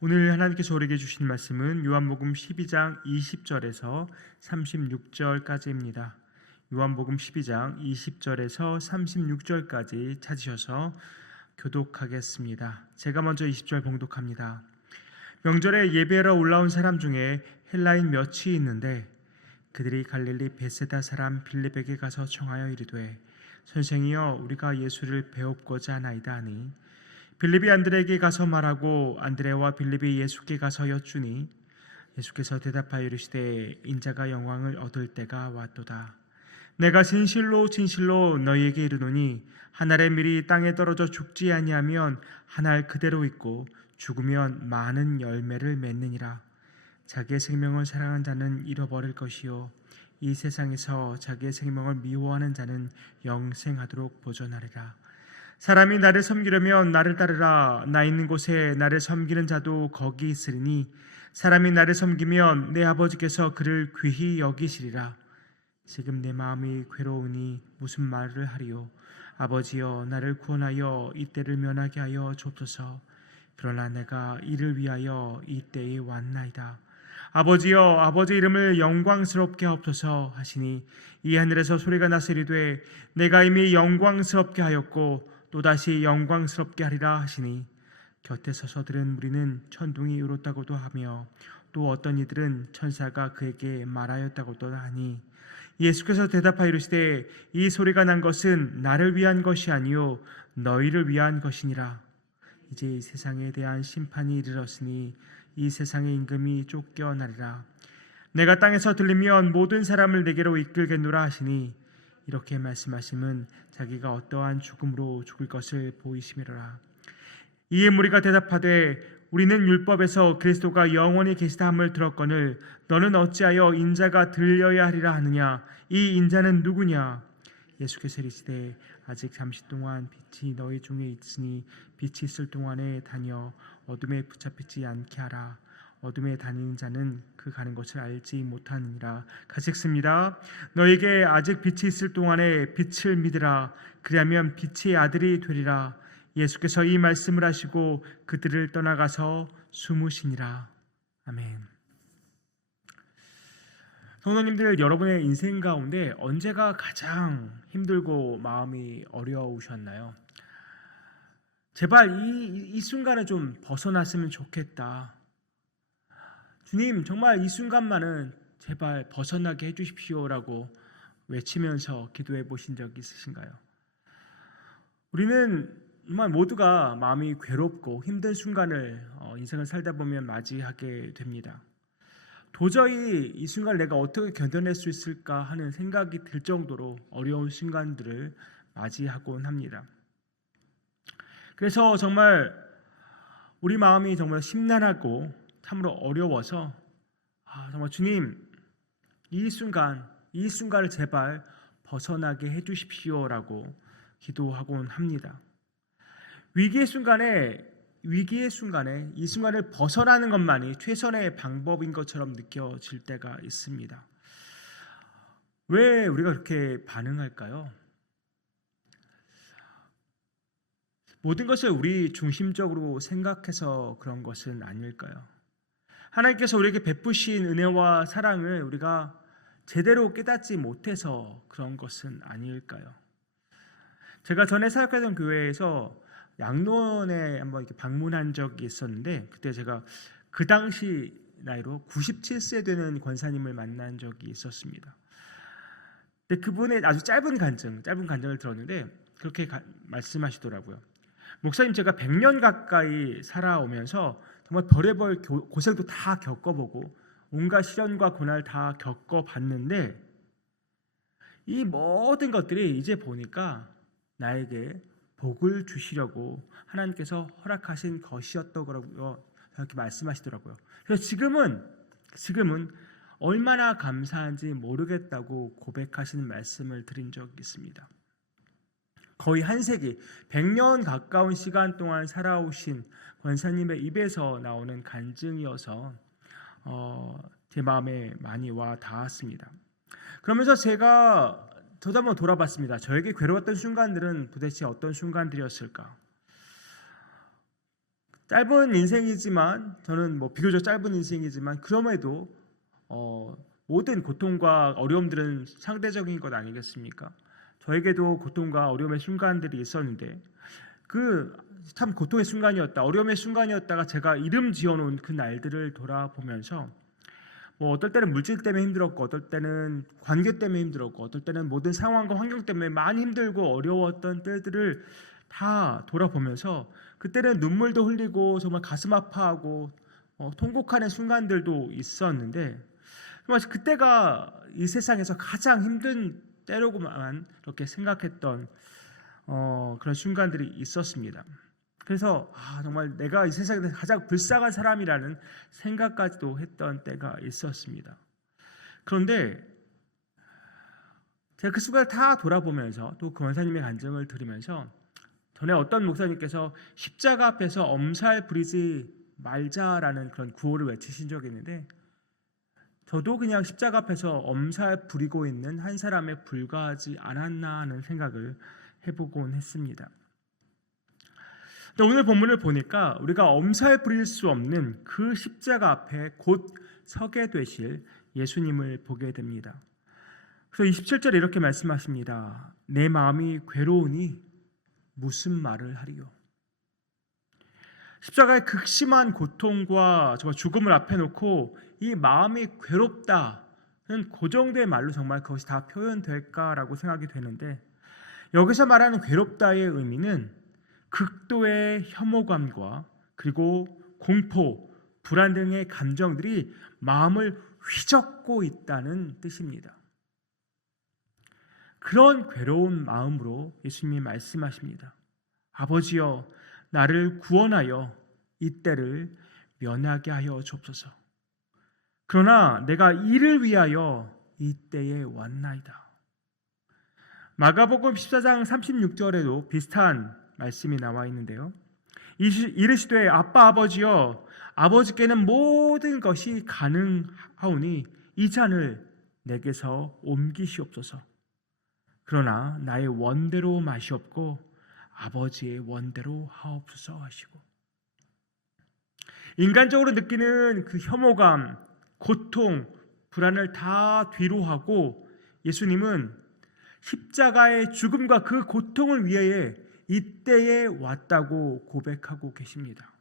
오늘 하나님께서 우리에게 주신 말씀은 요한복음 12장 20절에서 36절까지입니다. 요한복음 12장 20절에서 36절까지 찾으셔서 교독하겠습니다. 제가 먼저 20절 봉독합니다. 명절에 예배하러 올라온 사람 중에 헬라인 몇이 있는데 그들이 갈릴리 베세다 사람 빌립에게 가서 청하여 이르되 선생이여 우리가 예수를 배웁고자 하나이다 하니 빌립이 안드레에게 가서 말하고 안드레와 빌립이 예수께 가서 여쭈니 예수께서 대답하여 이르시되 인자가 영광을 얻을 때가 왔도다. 내가 진실로 진실로 너희에게 이르노니 한 알의 밀이 땅에 떨어져 죽지 아니하면 한 알 그대로 있고 죽으면 많은 열매를 맺느니라. 자기의 생명을 사랑한 자는 잃어버릴 것이요 이 세상에서 자기의 생명을 미워하는 자는 영생하도록 보존하리라. 사람이 나를 섬기려면 나를 따르라. 나 있는 곳에 나를 섬기는 자도 거기 있으리니 사람이 나를 섬기면 내 아버지께서 그를 귀히 여기시리라. 지금 내 마음이 괴로우니 무슨 말을 하리요. 아버지여 나를 구원하여 이 때를 면하게 하여 주옵소서. 그러나 내가 이를 위하여 이 때에 왔나이다. 아버지여 아버지 이름을 영광스럽게 하옵소서 하시니 이 하늘에서 소리가 나시리되 내가 이미 영광스럽게 하였고 또다시 영광스럽게 하리라 하시니 곁에 서서 들은 무리는 천둥이 울었다고도 하며 또 어떤 이들은 천사가 그에게 말하였다고도 하니 예수께서 대답하여 이르시되 이 소리가 난 것은 나를 위한 것이 아니요 너희를 위한 것이니라. 이제 이 세상에 대한 심판이 이르렀으니 이 세상의 임금이 쫓겨나리라. 내가 땅에서 들리면 모든 사람을 내게로 이끌겠노라 하시니 이렇게 말씀하심은 자기가 어떠한 죽음으로 죽을 것을 보이심이로라. 이에 무리가 대답하되 우리는 율법에서 그리스도가 영원히 계시다 함을 들었거늘 너는 어찌하여 인자가 들려야 하리라 하느냐. 이 인자는 누구냐. 예수께서 이르시되 아직 잠시 동안 빛이 너희 중에 있으니 빛이 있을 동안에 다녀 어둠에 붙잡히지 않게 하라. 어둠에 다니는 자는 그 가는 것을 알지 못하느니라. 같이 읽습니다. 너에게 아직 빛이 있을 동안에 빛을 믿으라. 그리하면 빛의 아들이 되리라. 예수께서 이 말씀을 하시고 그들을 떠나가서 숨으시니라. 아멘. 성도님들, 여러분의 인생 가운데 언제가 가장 힘들고 마음이 어려우셨나요? 제발 이 순간에 좀 벗어났으면 좋겠다. 주님, 정말 이 순간만은 제발 벗어나게 해주십시오라고 외치면서 기도해 보신 적 있으신가요? 우리는 정말 모두가 마음이 괴롭고 힘든 순간을 인생을 살다 보면 맞이하게 됩니다. 도저히 이 순간을 내가 어떻게 견뎌낼 수 있을까 하는 생각이 들 정도로 어려운 순간들을 맞이하곤 합니다. 그래서 정말 우리 마음이 정말 심란하고 참으로 어려워서 정말 주님 이 순간을 제발 벗어나게 해주십시오라고 기도하곤 합니다. 위기의 순간에 이 순간을 벗어나는 것만이 최선의 방법인 것처럼 느껴질 때가 있습니다. 왜 우리가 그렇게 반응할까요? 모든 것을 우리 중심적으로 생각해서 그런 것은 아닐까요? 하나님께서 우리에게 베푸신 은혜와 사랑을 우리가 제대로 깨닫지 못해서 그런 것은 아닐까요? 제가 전에 사역하던 교회에서 양로원에 한번 이렇게 방문한 적이 있었는데 그때 제가 그 당시 나이로 97세 되는 권사님을 만난 적이 있었습니다. 근데 그분의 아주 짧은 간증을 들었는데 그렇게 말씀하시더라고요. 목사님, 제가 100년 가까이 살아오면서 정말 별의별 고생도 다 겪어보고 온갖 시련과 고난을 다 겪어봤는데 이 모든 것들이 이제 보니까 나에게 복을 주시려고 하나님께서 허락하신 것이었더라고요. 이렇게 말씀하시더라고요. 그래서 지금은 얼마나 감사한지 모르겠다고 고백하시는 말씀을 드린 적이 있습니다. 거의 한 세기, 100년 가까운 시간 동안 살아오신 권사님의 입에서 나오는 간증이어서 제 마음에 많이 와 닿았습니다. 그러면서 저도 한번 돌아봤습니다. 저에게 괴로웠던 순간들은 도대체 어떤 순간들이었을까? 짧은 인생이지만 저는 비교적 짧은 인생이지만 그럼에도 모든 고통과 어려움들은 상대적인 것 아니겠습니까? 저에게도 고통과 어려움의 순간들이 있었는데 그 참 고통의 순간이었다, 어려움의 순간이었다가 제가 이름 지어놓은 그 날들을 돌아보면서 어떨 때는 물질 때문에 힘들었고, 어떨 때는 관계 때문에 힘들었고, 어떨 때는 모든 상황과 환경 때문에 많이 힘들고 어려웠던 때들을 다 돌아보면서 그때는 눈물도 흘리고 정말 가슴 아파하고 통곡하는 순간들도 있었는데 정말 그때가 이 세상에서 가장 힘든 때로만 이렇게 생각했던 그런 순간들이 있었습니다. 그래서 정말 내가 이 세상에서 가장 불쌍한 사람이라는 생각까지도 했던 때가 있었습니다. 그런데 제가 그 순간을 다 돌아보면서 또 그 원사님의 간증을 들으면서 전에 어떤 목사님께서 십자가 앞에서 엄살 부리지 말자라는 그런 구호를 외치신 적이 있는데 저도 그냥 십자가 앞에서 엄살 부리고 있는 한 사람에 불과하지 않았나 하는 생각을 해보곤 했습니다. 오늘 본문을 보니까 우리가 엄살 부릴 수 없는 그 십자가 앞에 곧 서게 되실 예수님을 보게 됩니다. 그래서 27절에 이렇게 말씀하십니다. 내 마음이 괴로우니 무슨 말을 하리요. 십자가의 극심한 고통과 죽음을 앞에 놓고 이 마음이 괴롭다는 그 정도의 말로 정말 그것이 다 표현될까라고 생각이 되는데 여기서 말하는 괴롭다의 의미는 극도의 혐오감과 그리고 공포, 불안 등의 감정들이 마음을 휘젓고 있다는 뜻입니다. 그런 괴로운 마음으로 예수님이 말씀하십니다. 아버지여 나를 구원하여 이때를 면하게 하여 주옵소서. 그러나 내가 이를 위하여 이때에 왔나이다. 마가복음 14장 36절에도 비슷한 말씀이 나와 있는데요. 이르시되 아빠 아버지여 아버지께는 모든 것이 가능하오니 이 잔을 내게서 옮기시옵소서. 그러나 나의 원대로 마시옵고 아버지의 원대로 하옵소서 하시고 인간적으로 느끼는 그 혐오감, 고통, 불안을 다 뒤로 하고 예수님은 십자가의 죽음과 그 고통을 위해 이때에 왔다고 고백하고 계십니다.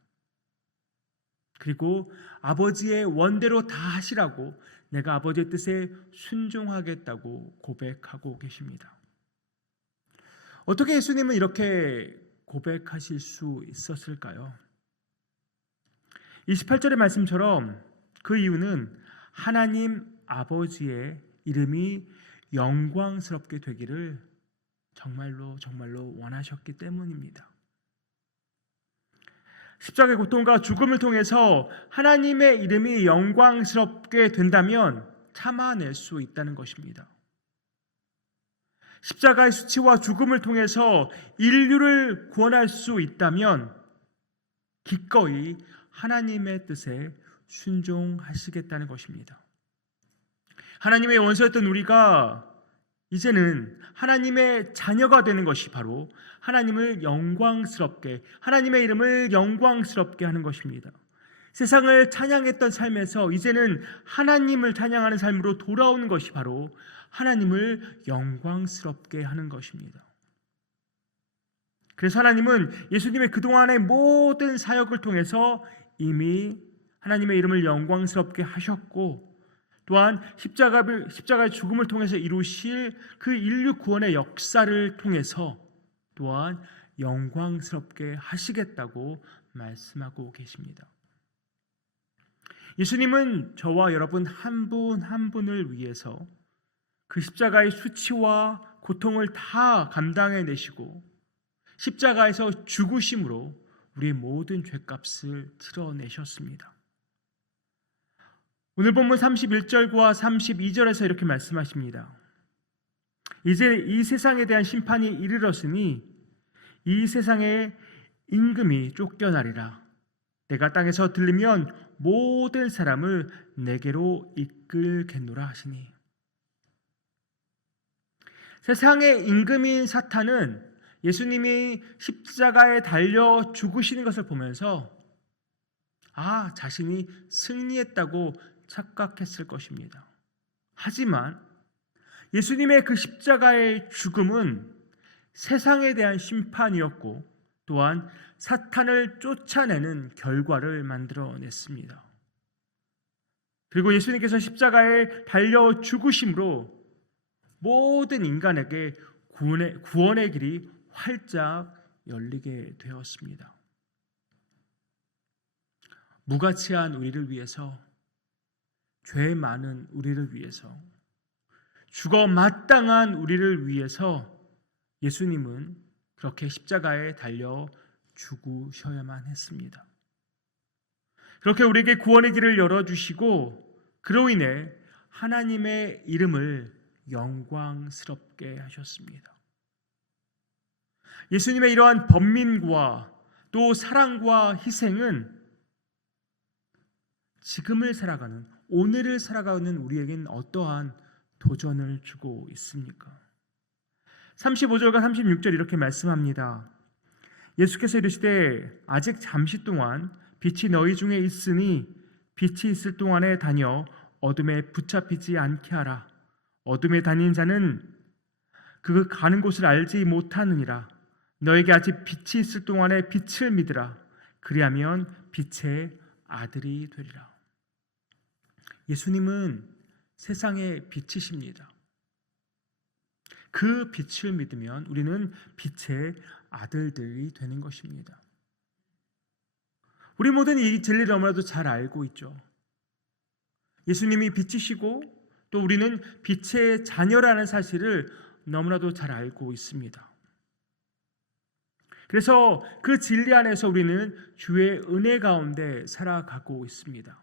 그리고 아버지의 원대로 다 하시라고 내가 아버지의 뜻에 순종하겠다고 고백하고 계십니다. 어떻게 예수님은 이렇게 고백하실 수 있었을까요? 28절의 말씀처럼 그 이유는 하나님 아버지의 이름이 영광스럽게 되기를 정말로 원하셨기 때문입니다. 십자가의 고통과 죽음을 통해서 하나님의 이름이 영광스럽게 된다면 참아낼 수 있다는 것입니다. 십자가의 수치와 죽음을 통해서 인류를 구원할 수 있다면 기꺼이 하나님의 뜻에 순종하시겠다는 것입니다. 하나님의 원수였던 우리가 이제는 하나님의 자녀가 되는 것이 바로 하나님을 영광스럽게, 하나님의 이름을 영광스럽게 하는 것입니다. 세상을 찬양했던 삶에서 이제는 하나님을 찬양하는 삶으로 돌아오는 것이 바로 하나님을 영광스럽게 하는 것입니다. 그래서 하나님은 예수님의 그동안의 모든 사역을 통해서 이미 하나님의 이름을 영광스럽게 하셨고 또한 십자가의 죽음을 통해서 이루실 그 인류 구원의 역사를 통해서 또한 영광스럽게 하시겠다고 말씀하고 계십니다. 예수님은 저와 여러분 한 분 한 분을 위해서 그 십자가의 수치와 고통을 다 감당해 내시고 십자가에서 죽으심으로 우리의 모든 죄값을 치러내셨습니다. 오늘 본문 31절과 32절에서 이렇게 말씀하십니다. 이제 이 세상에 대한 심판이 이르렀으니 이 세상의 임금이 쫓겨나리라. 내가 땅에서 들리면 모든 사람을 내게로 이끌겠노라 하시니 세상의 임금인 사탄은 예수님이 십자가에 달려 죽으시는 것을 보면서 자신이 승리했다고 착각했을 것입니다. 하지만 예수님의 그 십자가의 죽음은 세상에 대한 심판이었고 또한 사탄을 쫓아내는 결과를 만들어냈습니다. 그리고 예수님께서 십자가에 달려 죽으심으로 모든 인간에게 구원의 길이 활짝 열리게 되었습니다. 무가치한 우리를 위해서, 죄 많은 우리를 위해서, 죽어 마땅한 우리를 위해서 예수님은 그렇게 십자가에 달려 죽으셔야만 했습니다. 그렇게 우리에게 구원의 길을 열어주시고 그로 인해 하나님의 이름을 영광스럽게 하셨습니다. 예수님의 이러한 번민과 또 사랑과 희생은 지금을 살아가는, 오늘을 살아가는 우리에겐 어떠한 도전을 주고 있습니까? 35절과 36절 이렇게 말씀합니다. 예수께서 이르시되 아직 잠시 동안 빛이 너희 중에 있으니 빛이 있을 동안에 다녀 어둠에 붙잡히지 않게 하라. 어둠에 다니는 자는 그 가는 곳을 알지 못하느니라. 너에게 아직 빛이 있을 동안에 빛을 믿으라. 그리하면 빛의 아들이 되리라. 예수님은 세상의 빛이십니다. 그 빛을 믿으면 우리는 빛의 아들들이 되는 것입니다. 우리 모두는 이 진리를 너무나도 잘 알고 있죠. 예수님이 빛이시고 또 우리는 빛의 자녀라는 사실을 너무나도 잘 알고 있습니다. 그래서 그 진리 안에서 우리는 주의 은혜 가운데 살아가고 있습니다.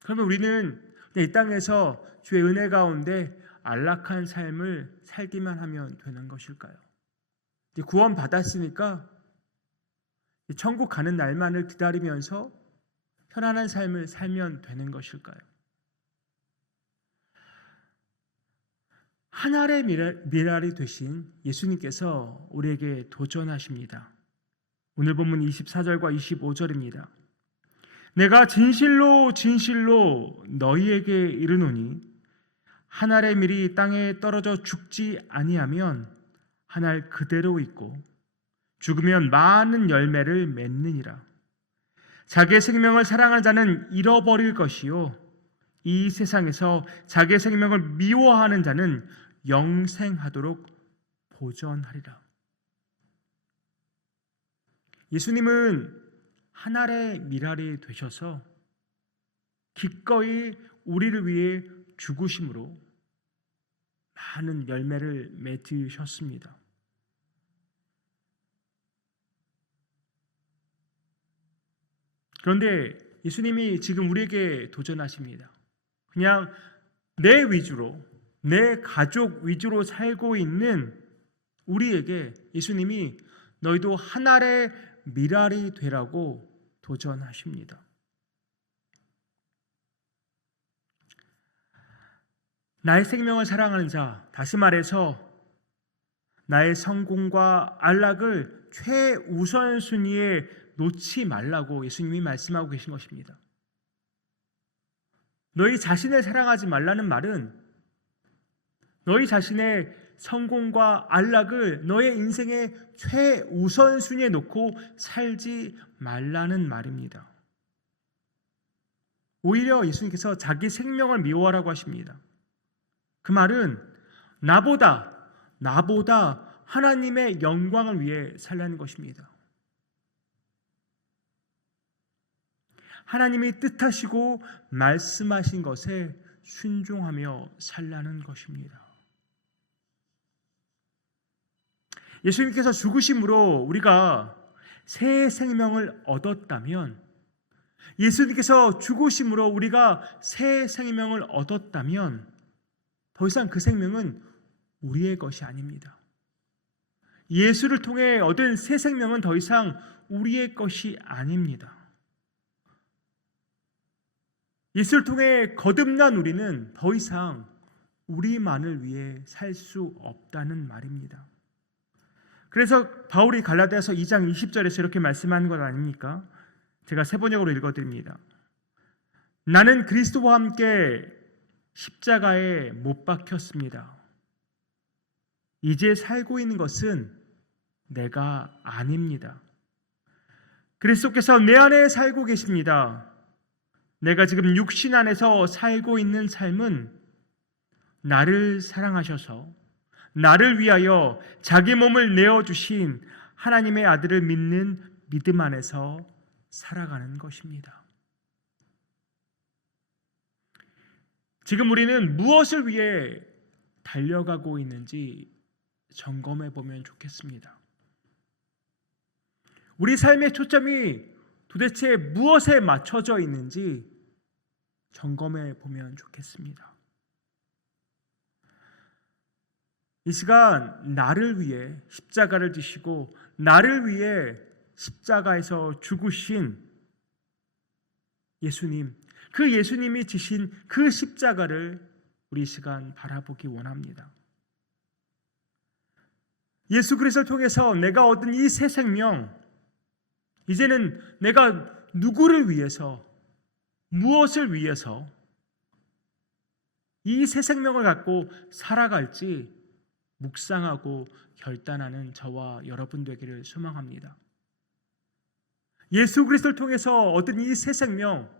그러면 우리는 이 땅에서 주의 은혜 가운데 안락한 삶을 살기만 하면 되는 것일까요? 구원 받았으니까 천국 가는 날만을 기다리면서 편안한 삶을 살면 되는 것일까요? 하늘의 미랄이 되신 예수님께서 우리에게 도전하십니다. 오늘 본문 24절과 25절입니다. 내가 진실로 진실로 너희에게 이르노니 한 알의 밀이 땅에 떨어져 죽지 아니하면 한 알 그대로 있고 죽으면 많은 열매를 맺느니라. 자기의 생명을 사랑하는 자는 잃어버릴 것이요 이 세상에서 자기의 생명을 미워하는 자는 영생하도록 보전하리라. 예수님은 한 알의 밀알이 되셔서 기꺼이 우리를 위해 죽으심으로 많은 열매를 맺으셨습니다. 그런데 예수님이 지금 우리에게 도전하십니다. 그냥 내 위주로, 내 가족 위주로 살고 있는 우리에게 예수님이 너희도 한 알의 밀알이 되라고 도전하십니다. 나의 생명을 사랑하는 자, 다시 말해서 나의 성공과 안락을 최우선순위에 놓지 말라고 예수님이 말씀하고 계신 것입니다. 너희 자신을 사랑하지 말라는 말은 너희 자신의 성공과 안락을 너의 인생의 최우선순위에 놓고 살지 말라는 말입니다. 오히려 예수님께서 자기 생명을 미워하라고 하십니다. 그 말은 나보다 하나님의 영광을 위해 살라는 것입니다. 하나님이 뜻하시고 말씀하신 것에 순종하며 살라는 것입니다. 예수님께서 죽으심으로 우리가 새 생명을 얻었다면, 예수님께서 죽으심으로 우리가 새 생명을 얻었다면 더 이상 그 생명은 우리의 것이 아닙니다. 예수를 통해 얻은 새 생명은 더 이상 우리의 것이 아닙니다. 예수를 통해 거듭난 우리는 더 이상 우리만을 위해 살 수 없다는 말입니다. 그래서 바울이 갈라디아서 2장 20절에서 이렇게 말씀하는 것 아닙니까? 제가 세 번역으로 읽어드립니다. 나는 그리스도와 함께 십자가에 못 박혔습니다. 이제 살고 있는 것은 내가 아닙니다. 그리스도께서 내 안에 살고 계십니다. 내가 지금 육신 안에서 살고 있는 삶은 나를 사랑하셔서 나를 위하여 자기 몸을 내어주신 하나님의 아들을 믿는 믿음 안에서 살아가는 것입니다. 지금 우리는 무엇을 위해 달려가고 있는지 점검해 보면 좋겠습니다. 우리 삶의 초점이 도대체 무엇에 맞춰져 있는지 점검해 보면 좋겠습니다. 이 시간 나를 위해 십자가를 지시고 나를 위해 십자가에서 죽으신 예수님, 그 예수님이 지신 그 십자가를 우리 시간 바라보기 원합니다. 예수 그리스도를 통해서 내가 얻은 이 새 생명, 이제는 내가 누구를 위해서, 무엇을 위해서 이 새 생명을 갖고 살아갈지 묵상하고 결단하는 저와 여러분 되기를 소망합니다. 예수 그리스도를 통해서 얻은 이 새 생명,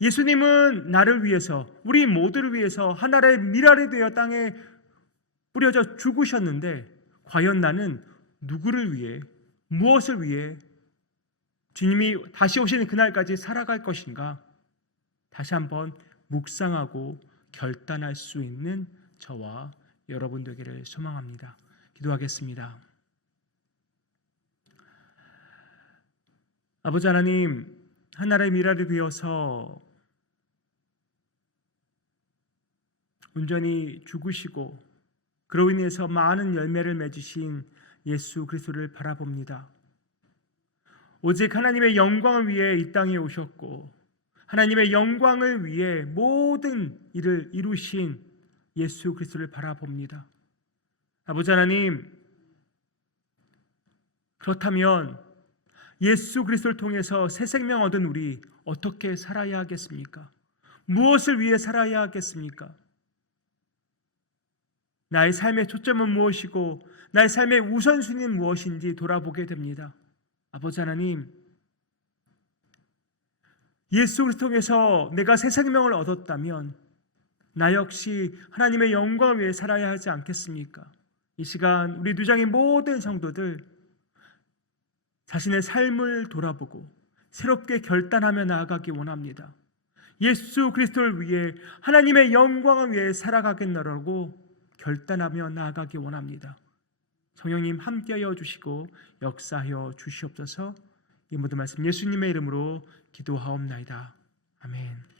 예수님은 나를 위해서, 우리 모두를 위해서 하늘의 밀알이 되어 땅에 뿌려져 죽으셨는데 과연 나는 누구를 위해, 무엇을 위해 주님이 다시 오시는 그날까지 살아갈 것인가? 다시 한번 묵상하고 결단할 수 있는 저와 여러분 되기를 소망합니다. 기도하겠습니다. 아버지 하나님, 하늘의 밀알이 되어서 온전히 죽으시고 그로 인해서 많은 열매를 맺으신 예수 그리스도를 바라봅니다. 오직 하나님의 영광을 위해 이 땅에 오셨고 하나님의 영광을 위해 모든 일을 이루신 예수 그리스도를 바라봅니다. 아버지 하나님, 그렇다면 예수 그리스도를 통해서 새 생명 얻은 우리 어떻게 살아야 하겠습니까? 무엇을 위해 살아야 하겠습니까? 나의 삶의 초점은 무엇이고 나의 삶의 우선순위는 무엇인지 돌아보게 됩니다. 아버지 하나님, 예수 그리스도를 통해서 내가 새 생명을 얻었다면 나 역시 하나님의 영광을 위해 살아야 하지 않겠습니까? 이 시간 우리 누장의 모든 성도들 자신의 삶을 돌아보고 새롭게 결단하며 나아가기 원합니다. 예수 그리스도를 위해 하나님의 영광을 위해 살아가겠노라고 결단하며 나아가기 원합니다. 성령님 함께하여 주시고 역사하여 주시옵소서. 이 모든 말씀 예수님의 이름으로 기도하옵나이다. 아멘.